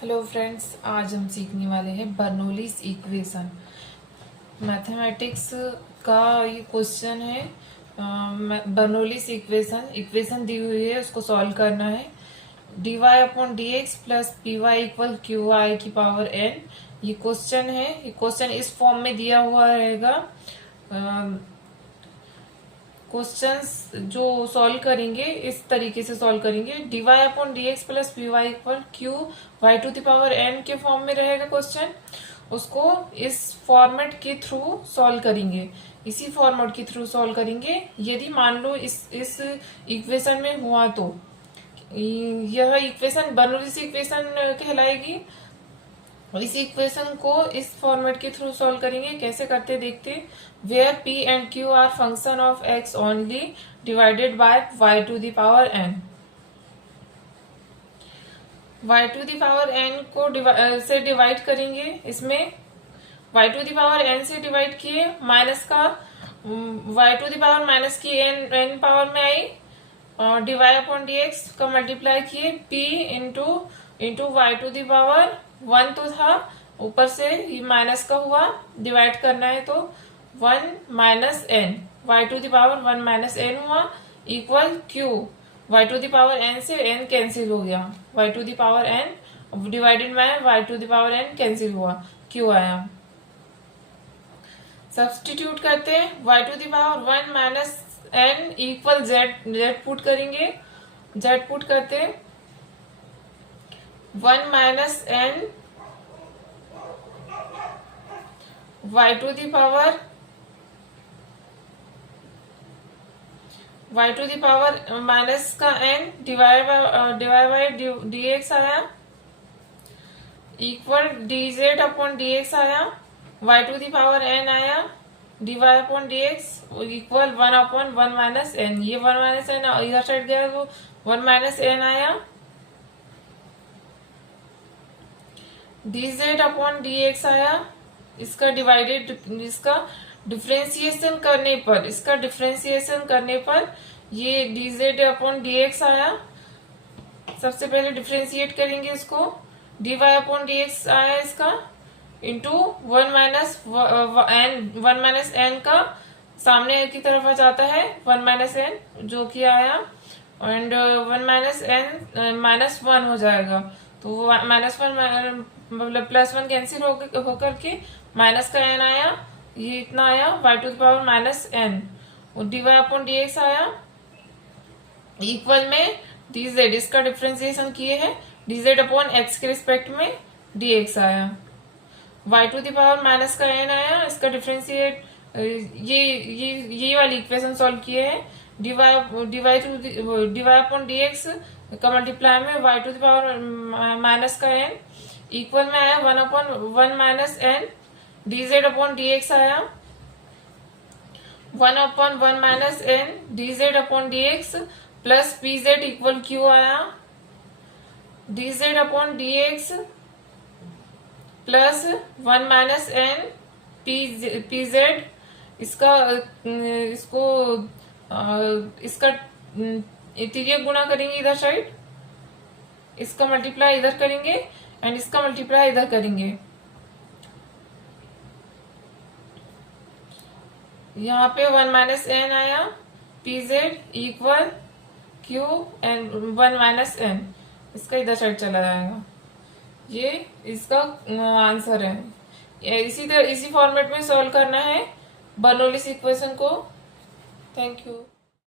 Hello friends, आज हम सीखने वाले हैं बर्नौलीज इक्वेशन। मैथमेटिक्स का ये क्वेश्चन है। बर्नौलीज इक्वेशन दी हुई है, उसको सॉल्व करना है। D Y upon D x plus p y equal q आई की पावर एन, ये क्वेश्चन है। ये क्वेश्चन इस फॉर्म में दिया हुआ रहेगा। क्वेश्चंस जो सॉल्व करेंगे इस तरीके से सॉल्व करेंगे। D Y upon D x plus p y equal Q Y to the power n के फॉर्म में रहेगा क्वेश्चन। उसको इस फॉर्मेट के थ्रू सॉल्व करेंगे, इसी फॉर्मेट के थ्रू सॉल्व करेंगे। यदि मान लो इस इक्वेशन में हुआ तो यह इक्वेशन बर्नौलीज इक्वेशन कहलाएगी। इस इक्वेशन को इस फॉर्मेट के थ्रू सॉल्व करेंगे। कैसे करते देखते। Where p and q are function of x only divided by y to the power n। y to the power n को से डिवाइड करेंगे। इसमें y to the power n से डिवाइड किए, माइनस का y to the power minus की n power में आई, और dy अपॉन dx का मल्टीप्लाई किए p into y to the power 1 तो था, ऊपर से ये माइनस का हुआ, डिवाइड करना है तो 1 minus N, Y to the power 1 minus N हुआ equal Q. Y to the power N से एन कैंसिल हो गया, Y to the power N divided by Y to the power N cancel हुआ, Q आया। Substitute करते हैं। Y to the power 1 minus N equal Z put करेंगे। Z put करते हैं। 1 minus N Y to the power minus का N divide by D X आया equal D Z upon D X आया, Y to the power N आया, D Y upon D X equal 1 upon 1 minus N. ये 1 minus N इधर side गया तो 1 minus N आया, D Z upon D X आया। इसका डिफ्रेंसिएशन करने पर ये D Z upon D X आया। सबसे पहले डिफ्रेंशिएट करेंगे इसको। D Y upon D X आया इसका इंटू 1 माइनस एन का सामने की तरफ आ जाता है 1 माइनस एन जो कि आया, एंड 1 माइनस एन माइनस 1 हो जाएगा, तो माइनस 1 मतलब प्लस 1 कैंसिल होकर के माइनस का एन आया, ये इतना आया Y to the power minus N, और D Y upon D X आया इक्वल में डी जेड, इसका डिफ्रेंसिएशन किए हैं, डी जेड अपॉन एक्स के रिस्पेक्ट में डी एक्स आया, Y to the power minus का एन आया, इसका डिफ्रेंशिएट ये वाली इक्वेशन सॉल्व किए हैं। D Y upon D X का मल्टीप्लाई में Y to the power minus का एन इक्वल में आया 1 upon 1 minus N, D Z upon D X आया 1 upon 1 minus N D Z upon D x plus P Z equal Q आया, D Z upon D x plus 1 minus N P Z. इसका तिर्यक गुणा करेंगे इधर side, इसका multiply इधर करेंगे एंड इसका मल्टीप्लाई इधर करेंगे। यहाँ पे 1 माइनस एन आया, p Z equal q and 1 minus n, इसका इधर साइड चला जाएगा। ये इसका आंसर है। इसी फॉर्मेट में सॉल्व करना है बर्नौलीज इक्वेशन को। Thank you.